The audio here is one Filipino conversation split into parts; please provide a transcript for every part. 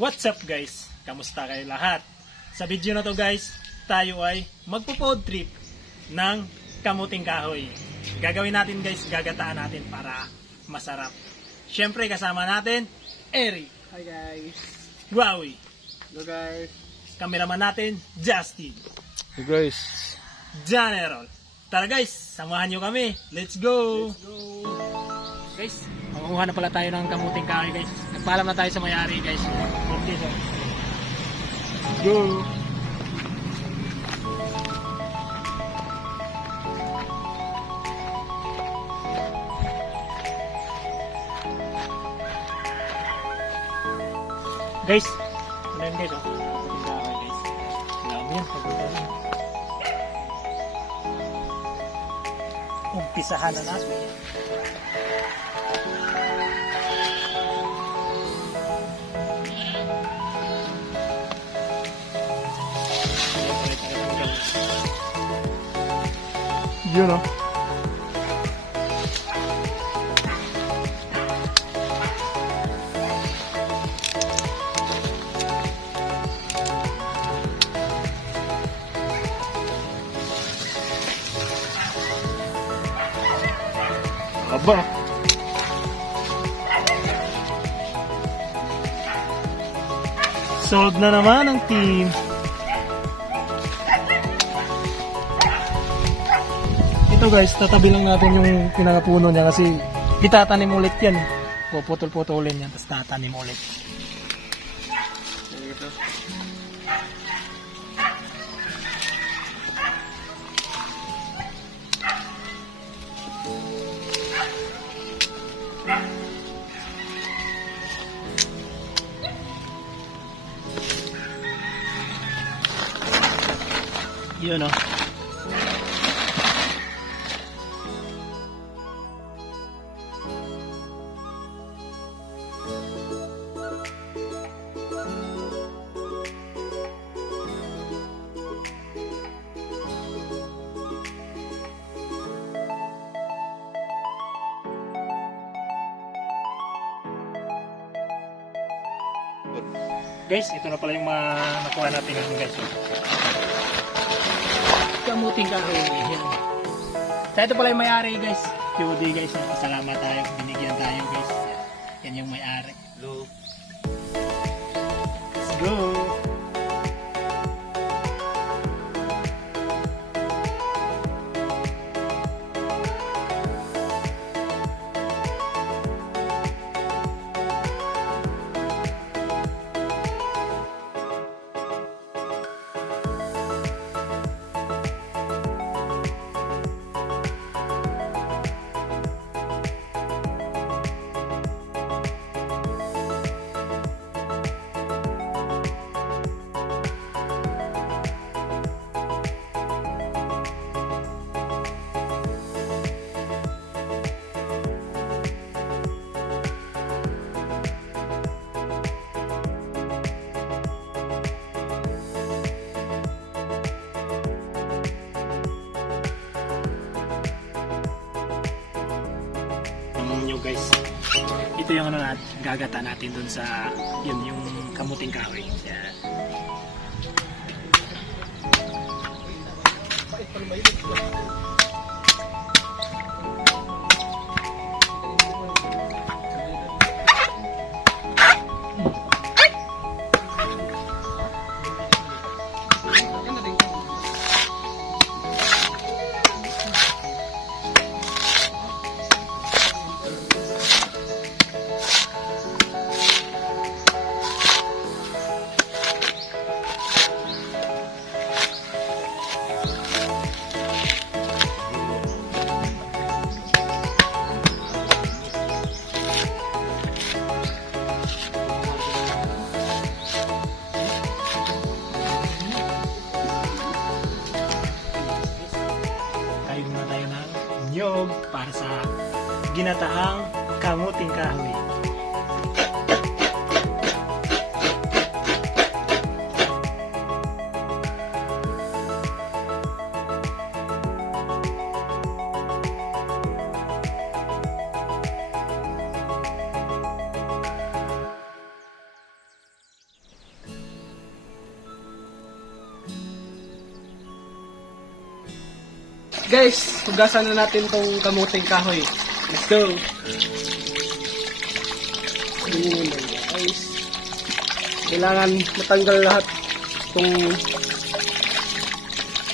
What's up guys? Kamusta kayo lahat? Sa video na to guys, tayo ay magpo-food trip ng kamuting kahoy. Gagawin natin guys, gagataan natin para masarap. Syempre kasama natin, Eric. Hi guys. Wowie. Hello guys. Kameraman natin, Justin. Hey guys. General. Tara guys, samahan nyo kami. Let's go! Let's go. Guys, makukuha na pala tayo ng kamuting kahoy guys. Nagpaalam na tayo sa may-ari guys. Okay, so. Go! Guys, ano yun guys? Kamuting kahoy guys. Dami yan, pagpunta rin. Umpisahan na natin. Yun o. Aba. Solved na naman ang team. Ito guys, tatabi lang natin yung pinakapuno niya kasi itatanim ulit yan. Puputol-putulin yan, tapos tatanim ulit. Ito. Yun o. Guys, ito na pala yung mga nakuha natin ngayon guys. Kamuting kahoy. Yan. So ito pala yung may-ari guys. QD guys. Salamat tayo. Binigyan tayo guys. Yan yung may-ari. Hello. Let's go. Nyo guys, ito yung ano natin, gagata natin dun sa yun yung kamuting kahoy. Yan. Nyog para sa ginataang kamuting kahoy. Guys, hugasan na natin tong kamuting kahoy. Let's go! Ganyan na guys. Kailangan matanggal lahat tong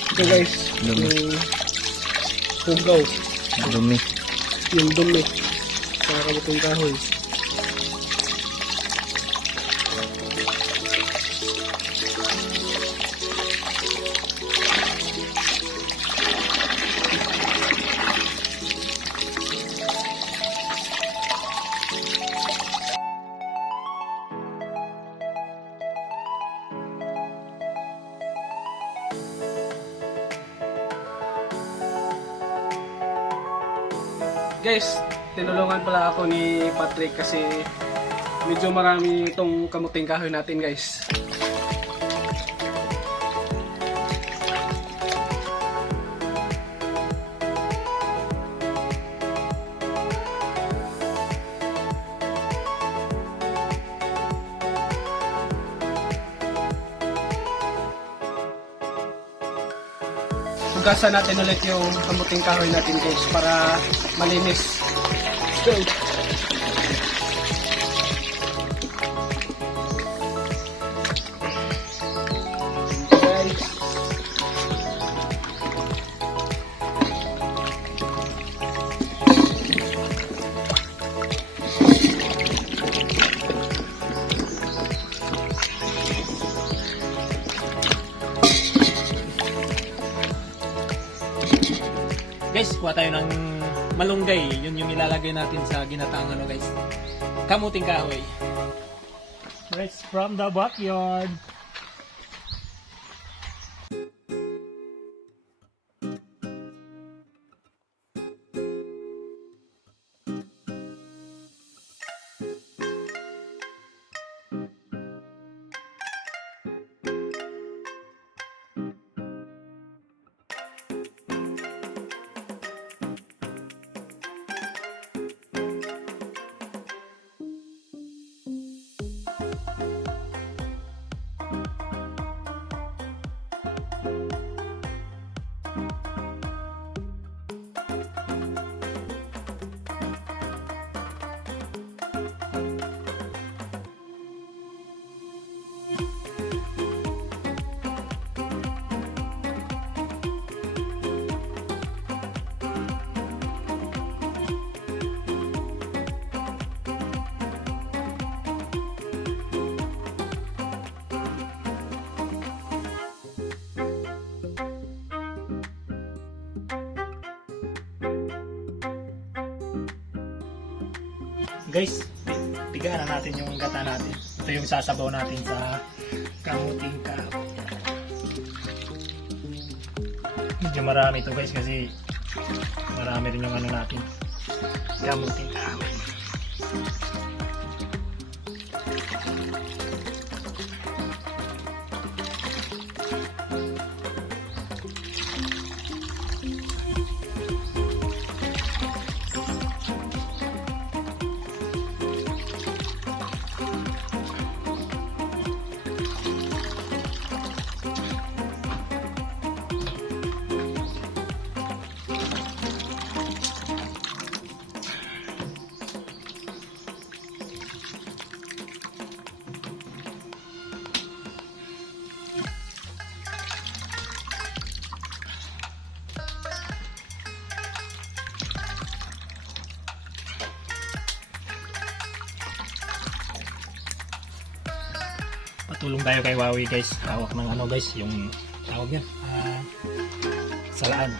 ito guys. Dumi. Yung hugaw. Dumi. Yung dumi sa kamuting kahoy. Guys, tinulungan pala ako ni Patrick kasi medyo marami itong kamuting kahoy natin guys. Hugasan natin ulit yung kamuting kahoy natin guys para malinis. Let's go! Guys. Guys, kuha tayo ng malunggay. Yun yung ilalagay natin sa ginataang ano guys. Kamuting kahoy. Right from the backyard. Guys, tigaan na natin yung gata natin. Ito yung sasabaw natin sa kamuting kahoy. Medyo marami ito guys kasi marami rin yung ano natin. Kamuting kahoy. Patulong tayo kay Wawi guys. Hawak ng ano guys, yung tawag yan. Salaan.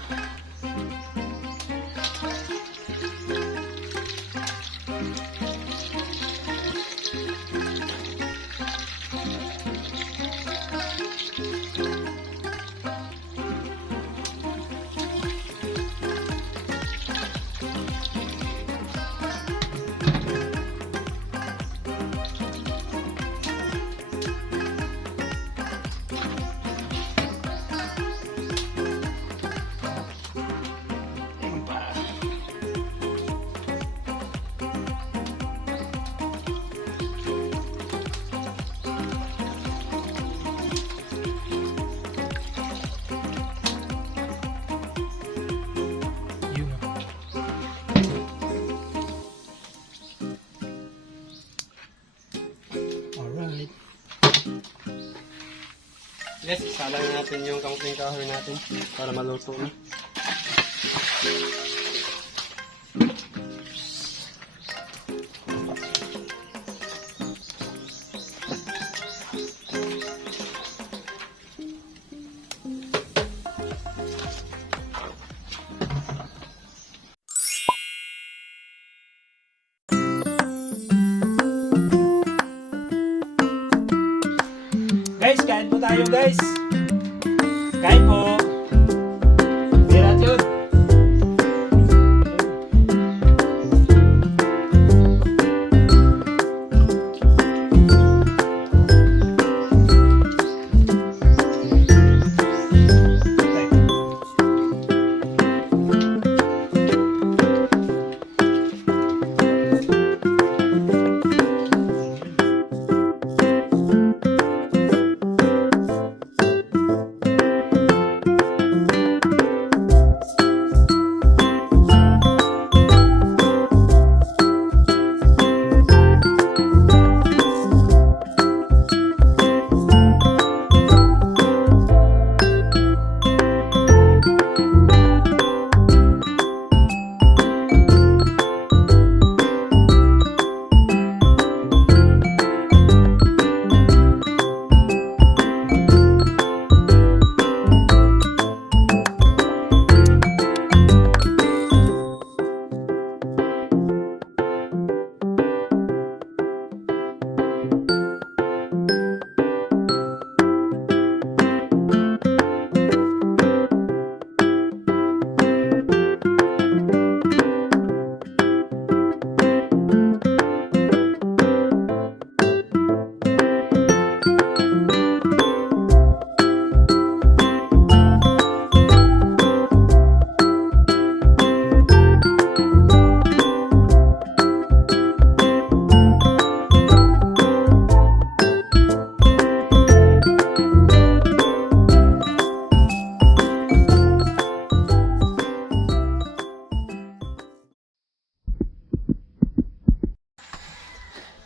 ulit. Yes, isalang natin yung kamuting kahoy natin para maluto na. Guys, kain po tayo guys. Kain po. Dirat yun.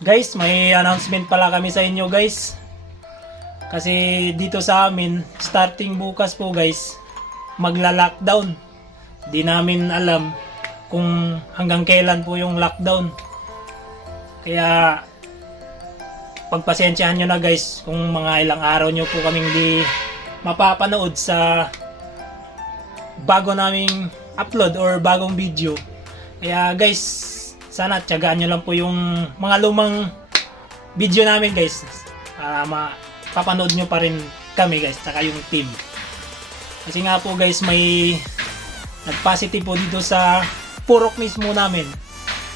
Guys, may announcement pala kami sa inyo guys. Kasi dito sa amin, starting bukas po guys, magla-lockdown. Di namin alam kung hanggang kailan po yung lockdown. Kaya pagpasensyahan nyo na guys kung mga ilang araw nyo po kaming di mapapanood sa bago naming upload or bagong video. Kaya guys, sana tiyagaan nyo lang po yung mga lumang video namin guys. Mapapanood nyo pa rin kami guys, saka yung team. Kasi nga po guys, may nag-positive po dito sa purok mismo namin.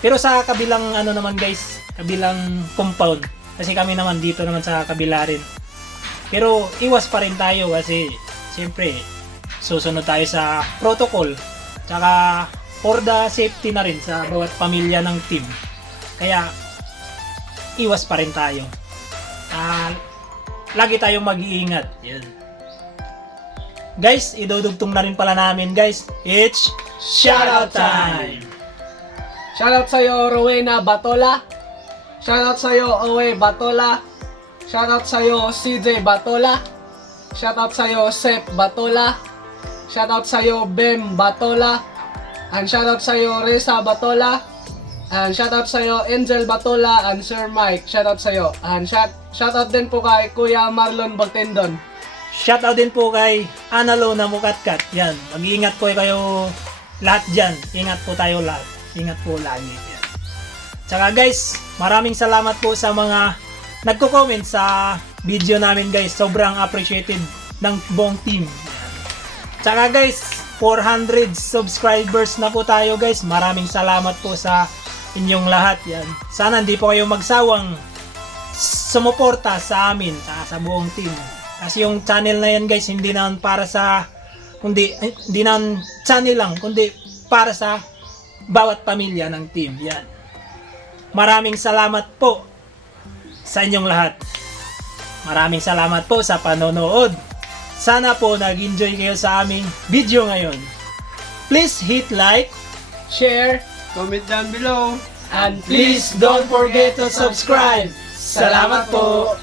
Pero sa kabilang ano naman guys, kabilang compound. Kasi kami naman dito naman sa kabila rin. Pero iwas pa rin tayo kasi siyempre susunod tayo sa protocol. Tsaka for the safety na rin sa bawat pamilya ng team. Kaya iwas pa rin tayo. Lagi tayong mag-iingat. Yun. Guys, idudugtong na rin pala namin guys. It's shoutout time! Shoutout sa'yo, Rowena Batola. Shoutout sa'yo, Owe Batola. Shoutout sa'yo, CJ Batola. Shoutout sa'yo, Sep Batola. Shoutout sa'yo, Bem Batola. And shoutout sa'yo, Reza Batola. And shoutout sa'yo, Angel Batola and Sir Mike. Shoutout sa'yo. And shoutout din po kay Kuya Marlon Bagtendon. Shoutout din po kay Analo na Mukatkat. Yan, mag-iingat po kayo lahat dyan. Ingat po tayo lahat. Ingat po lagi. Yan. Tsaka guys, maraming salamat po sa mga nagko-comment sa video namin guys. Sobrang appreciated ng buong team. Tsaka guys, 400 subscribers na po tayo guys. Maraming salamat po sa inyong lahat. Yan. Sana hindi po kayo magsawang sumuporta sa amin, sa buong team. Kasi yung channel na yan guys, hindi naman para sa hindi naman channel lang, kundi para sa bawat pamilya ng team. Yan. Maraming salamat po sa inyong lahat. Maraming salamat po sa panonood. Sana po nag-enjoy kayo sa aming video ngayon. Please hit like, Share, comment down below. and please don't forget to subscribe. Salamat po!